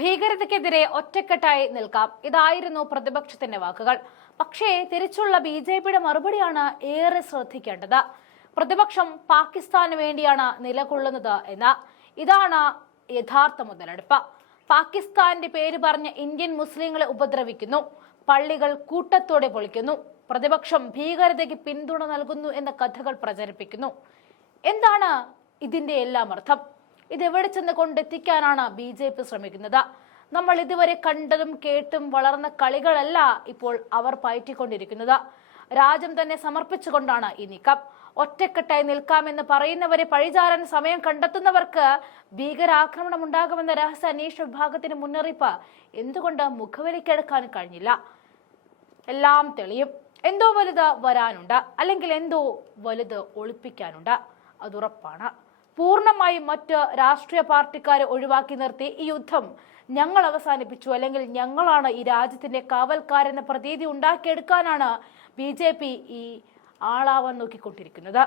ഭീകരതയ്ക്കെതിരെ ഒറ്റക്കെട്ടായി നിൽക്കാം. ഇതായിരുന്നു പ്രതിപക്ഷത്തിന്റെ വാക്കുകൾ. പക്ഷേ തിരിച്ചുള്ള ബി ജെ പിയുടെ മറുപടിയാണ് ഏറെ ശ്രദ്ധിക്കേണ്ടത്. പ്രതിപക്ഷം പാകിസ്ഥാന് വേണ്ടിയാണ് നിലകൊള്ളുന്നത് എന്ന. ഇതാണ് യഥാർത്ഥ മുതലെടുപ്പ്. പാകിസ്ഥാന്റെ പേര് പറഞ്ഞ് ഇന്ത്യൻ മുസ്ലിങ്ങളെ ഉപദ്രവിക്കുന്നു. പള്ളികൾ കൂട്ടത്തോടെ പൊളിക്കുന്നു. പ്രതിപക്ഷം ഭീകരതയ്ക്ക് പിന്തുണ നൽകുന്നു എന്ന കഥകൾ പ്രചരിപ്പിക്കുന്നു. എന്താണ് ഇതിന്റെ എല്ലാം അർത്ഥം? ഇതെവിടെ ചെന്ന് കൊണ്ടെത്തിക്കാനാണ് ബി ജെ പി ശ്രമിക്കുന്നത്? നമ്മൾ ഇതുവരെ കണ്ടതും കേട്ടും വളർന്ന കളികളല്ല ഇപ്പോൾ അവർ പയറ്റിക്കൊണ്ടിരിക്കുന്നത്. രാജ്യം തന്നെ സമർപ്പിച്ചുകൊണ്ടാണ് ഈ നീക്കം. ഒറ്റക്കെട്ടായി നിൽക്കാമെന്ന് പറയുന്നവരെ പഴിചാരാൻ സമയം കണ്ടെത്തുന്നവർക്ക് ഭീകരാക്രമണം ഉണ്ടാകുമെന്ന രഹസ്യ അന്വേഷണ വിഭാഗത്തിന് മുന്നറിയിപ്പ് എന്തുകൊണ്ട് മുഖവിലക്കെടുക്കാൻ കഴിഞ്ഞില്ല? എല്ലാം തെളിയും. എന്തോ വലുത് വരാനുണ്ട്. അല്ലെങ്കിൽ എന്തോ വലുത് ഒളിപ്പിക്കാനുണ്ട്. അതുറപ്പാണ് പൂർണമായും മറ്റ് രാഷ്ട്രീയ പാർട്ടിക്കാരെ ഒഴിവാക്കി നിർത്തി ഈ യുദ്ധം ഞങ്ങൾ അവസാനിപ്പിച്ചു. അല്ലെങ്കിൽ ഞങ്ങളാണ് ഈ രാജ്യത്തിന്റെ കാവൽക്കാരെന്ന പ്രതീതി ഉണ്ടാക്കിയെടുക്കാനാണ് ബി ജെ പി ഈ ആളാവാൻ നോക്കിക്കൊണ്ടിരിക്കുന്നത്.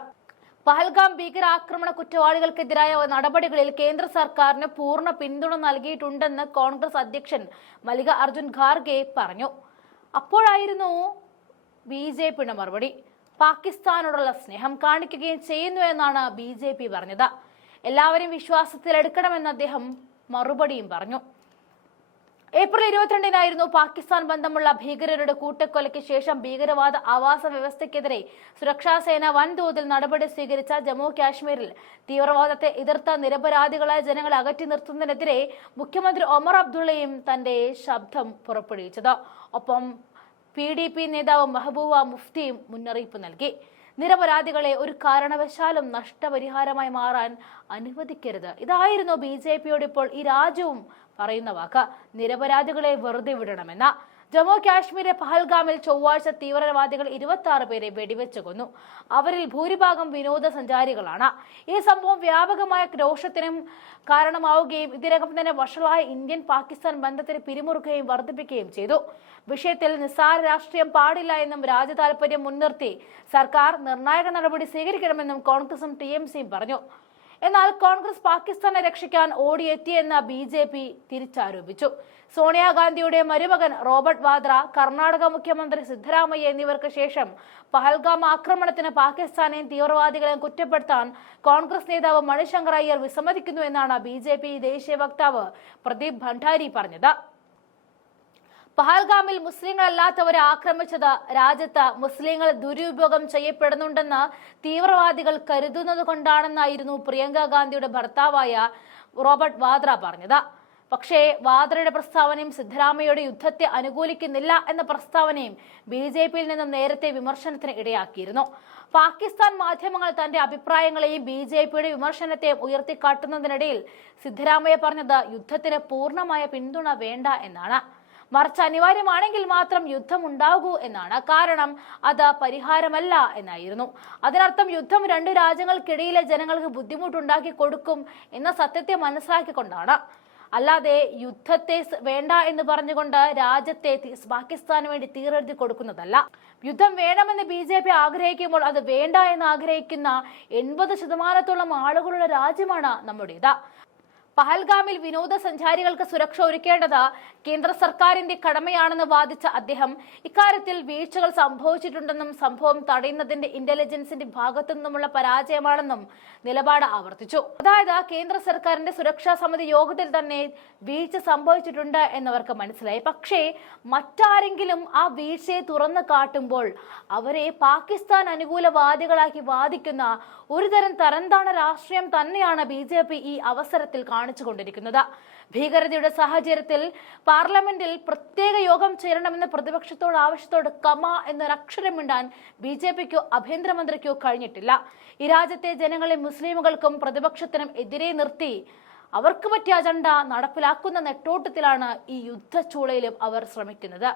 പഹൽഗാം ഭീകരാക്രമണ കുറ്റവാളികൾക്കെതിരായ നടപടികളിൽ കേന്ദ്ര സർക്കാരിന് പൂർണ പിന്തുണ നൽകിയിട്ടുണ്ടെന്ന് കോൺഗ്രസ് അധ്യക്ഷൻ മല്ലിക അർജുൻ ഖാർഗെ പറഞ്ഞു. അപ്പോഴായിരുന്നു ബി ജെ പിയുടെ മറുപടി. പാകിസ്ഥാനോടുള്ള സ്നേഹം കാണിക്കുകയും ചെയ്യുന്നു എന്നാണ് ബി ജെ പി പറഞ്ഞത്. എല്ലാവരും വിശ്വാസത്തിലെടുക്കണമെന്ന് അദ്ദേഹം മറുപടിയും പറഞ്ഞു. ഏപ്രിൽ ഇരുപത്തിരണ്ടിനായിരുന്നു പാകിസ്ഥാൻ ബന്ധമുള്ള ഭീകരരുടെ കൂട്ടക്കൊലയ്ക്ക് ശേഷം ഭീകരവാദ ആവാസ വ്യവസ്ഥയ്ക്കെതിരെ സുരക്ഷാസേന വൻതോതിൽ നടപടി സ്വീകരിച്ച ജമ്മു കാശ്മീരിൽ തീവ്രവാദത്തെ എതിർത്ത നിരപരാധികളായ ജനങ്ങളെ അകറ്റി നിർത്തുന്നതിനെതിരെ മുഖ്യമന്ത്രി ഒമർ അബ്ദുള്ളയും തന്റെ ശബ്ദം പുറപ്പെടുവിച്ചത്. ഒപ്പം പി ഡി പി നേതാവ് മെഹബൂബ മുഫ്തിയും മുന്നറിയിപ്പ് നൽകി. നിരപരാധികളെ ഒരു കാരണവശാലും നഷ്ടപരിഹാരമായി മാറാൻ അനുവദിക്കരുത്. ഇതായിരുന്നു ബി ജെ പിയോട് ഇപ്പോൾ ഈ രാജ്യവും പറയുന്ന വാക്ക്. നിരപരാധികളെ വെറുതെ വിടണമെന്ന ജമ്മു കാശ്മീരിലെ പഹൽഗാമിൽ ചൊവ്വാഴ്ച തീവ്രവാദികൾ ഇരുപത്തി ആറ് പേരെ വെടിവെച്ചു കൊന്നു. അവരിൽ ഭൂരിഭാഗം വിനോദസഞ്ചാരികളാണ്. ഈ സംഭവം വ്യാപകമായ രോഷത്തിനും കാരണമാവുകയും ഇതിനകം തന്നെ വഷളായ ഇന്ത്യൻ പാകിസ്ഥാൻ ബന്ധത്തിന് പിരിമുറുക്കുകയും വർദ്ധിപ്പിക്കുകയും ചെയ്തു. വിഷയത്തിൽ നിസ്സാര രാഷ്ട്രീയം പാടില്ല എന്നും രാജ്യ താൽപര്യം മുൻനിർത്തി സർക്കാർ നിർണായക നടപടി സ്വീകരിക്കണമെന്നും കോൺഗ്രസും ടി എം സിയും പറഞ്ഞു. എന്നാൽ കോൺഗ്രസ് പാകിസ്ഥാനെ രക്ഷിക്കാൻ ഓടിയെത്തിയെന്ന് ബി ജെ പി തിരിച്ചാരോപിച്ചു. സോണിയാഗാന്ധിയുടെ മരുമകൻ റോബർട്ട് വാദ്ര കർണാടക മുഖ്യമന്ത്രി സിദ്ധരാമയ്യ എന്നിവർക്ക് ശേഷം പഹൽഗാം ആക്രമണത്തിന് പാകിസ്ഥാനെയും തീവ്രവാദികളെയും കുറ്റപ്പെടുത്താൻ കോൺഗ്രസ് നേതാവ് മണിശങ്കർ അയ്യർ വിസമ്മതിക്കുന്നു എന്നാണ് ബി ദേശീയ വക്താവ് പ്രദീപ് ഭണ്ഡാരി പറഞ്ഞത്. പഹൽഗാമിൽ മുസ്ലിങ്ങളല്ലാത്തവരെ ആക്രമിച്ചത് രാജ്യത്ത് മുസ്ലിങ്ങൾ ദുരുപയോഗം ചെയ്യപ്പെടുന്നുണ്ടെന്ന് തീവ്രവാദികൾ കരുതുന്നത് കൊണ്ടാണെന്നായിരുന്നു പ്രിയങ്ക ഗാന്ധിയുടെ ഭർത്താവായ റോബർട്ട് വാദ്ര പറഞ്ഞത്. പക്ഷേ വാദ്രയുടെ പ്രസ്താവനയും സിദ്ധരാമയ്യയുടെ യുദ്ധത്തെ അനുകൂലിക്കുന്നില്ല എന്ന പ്രസ്താവനയും ബി ജെ പിയിൽ നിന്ന് നേരത്തെ വിമർശനത്തിന് ഇടയാക്കിയിരുന്നു. പാകിസ്ഥാൻ മാധ്യമങ്ങൾ തന്റെ അഭിപ്രായങ്ങളെയും ബി ജെ പിയുടെ വിമർശനത്തെയും ഉയർത്തിക്കാട്ടുന്നതിനിടയിൽ സിദ്ധരാമയ്യ പറഞ്ഞത് യുദ്ധത്തിന് പൂർണമായ പിന്തുണ വേണ്ട എന്നാണ്. മറിച്ച് അനിവാര്യമാണെങ്കിൽ മാത്രം യുദ്ധം ഉണ്ടാകൂ എന്നാണ്. കാരണം അത് പരിഹാരമല്ല എന്നായിരുന്നു. അതിനർത്ഥം യുദ്ധം രണ്ട് രാജ്യങ്ങൾക്കിടയിലെ ജനങ്ങൾക്ക് ബുദ്ധിമുട്ടുണ്ടാക്കി കൊടുക്കും എന്ന സത്യത്തെ മനസ്സിലാക്കിക്കൊണ്ടാണ്. അല്ലാതെ യുദ്ധത്തെ വേണ്ട എന്ന് പറഞ്ഞുകൊണ്ട് രാജ്യത്തെ പാകിസ്ഥാന് വേണ്ടി തീരെഴുതി കൊടുക്കുന്നതല്ല. യുദ്ധം വേണമെന്ന് ബി ജെ പി ആഗ്രഹിക്കുമ്പോൾ അത് വേണ്ട എന്ന് ആഗ്രഹിക്കുന്ന എൺപത് ശതമാനത്തോളം ആളുകളുടെ രാജ്യമാണ് നമ്മുടേത്. പഹൽഗാമിൽ വിനോദസഞ്ചാരികൾക്ക് സുരക്ഷ ഒരുക്കേണ്ടത് കേന്ദ്ര സർക്കാരിന്റെ കടമയാണെന്ന് വാദിച്ച അദ്ദേഹം ഇക്കാര്യത്തിൽ വീഴ്ചകൾ സംഭവിച്ചിട്ടുണ്ടെന്നും സംഭവം തടയുന്നതിന്റെ ഇന്റലിജൻസിന്റെ ഭാഗത്തു നിന്നുമുള്ള പരാജയമാണെന്നും നിലപാട് ആവർത്തിച്ചു. അതായത് കേന്ദ്ര സർക്കാരിന്റെ സുരക്ഷാ സമിതി യോഗത്തിൽ തന്നെ വീഴ്ച സംഭവിച്ചിട്ടുണ്ട് എന്നവർക്ക് മനസ്സിലായി. പക്ഷേ മറ്റാരെങ്കിലും ആ വീഴ്ചയെ തുറന്നു കാട്ടുമ്പോൾ അവരെ പാകിസ്ഥാൻ അനുകൂലവാദികളാക്കി വാദിക്കുന്ന ഒരുതരം തരംതാണ രാഷ്ട്രീയം തന്നെയാണ് ബി ഈ അവസരത്തിൽ കാണിച്ചുകൊണ്ടിരിക്കുന്നത്. ഭീകരതയുടെ സാഹചര്യത്തിൽ പാർലമെന്റിൽ പ്രത്യേക യോഗം ചേരണമെന്ന പ്രതിപക്ഷത്തോട് ആവശ്യത്തോട് കമ എന്നൊരക്ഷരം മിണ്ടാൻ ബി ജെ പിക്കോ ആഭ്യന്തരമന്ത്രിക്കോ കഴിഞ്ഞിട്ടില്ല. ഈ രാജ്യത്തെ ജനങ്ങളെ മുസ്ലിമുകൾക്കും പ്രതിപക്ഷത്തിനും എതിരെ നിർത്തി അവർക്ക് പറ്റിയ അജണ്ട നടപ്പിലാക്കുന്ന നെട്ടോട്ടത്തിലാണ് ഈ യുദ്ധച്ചൂളയിലും അവർ ശ്രമിക്കുന്നത്.